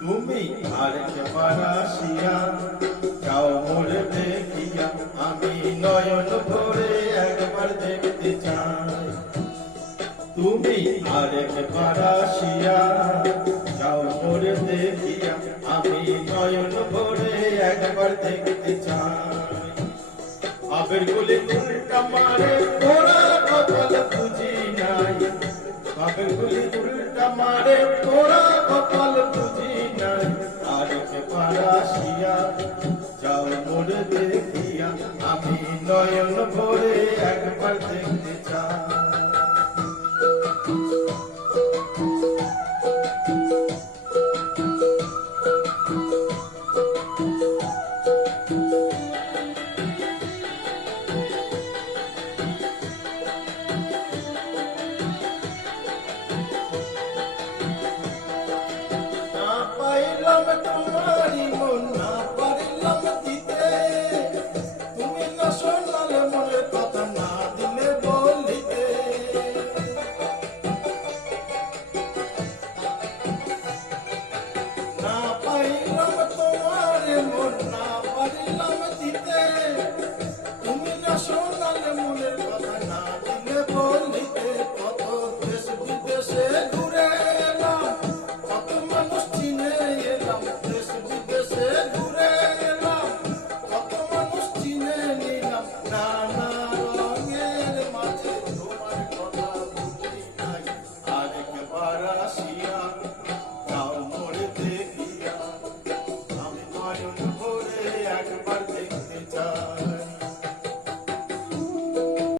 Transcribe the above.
তুমি আরেকবার আসিয়া যাও মোরে দেখিয়া, আমি নয়ন ভরে একবার দেখতে চাই। তুমি আরেকবার আসিয়া যাও মোরে দেখিয়া, আমি নয়ন ভরে একবার দেখতে চাই। আবের গুলি উল্টা মারে তোরা কপাল বুঝি নাই, আবের গুলি উল্টা মারে তোরা কপাল বুঝি নাই। আরেকবার আসিয়া যাও মোরে দেখিয়া, আমি নয়ন ভরে একবার দেখতে চাই। পাইলাম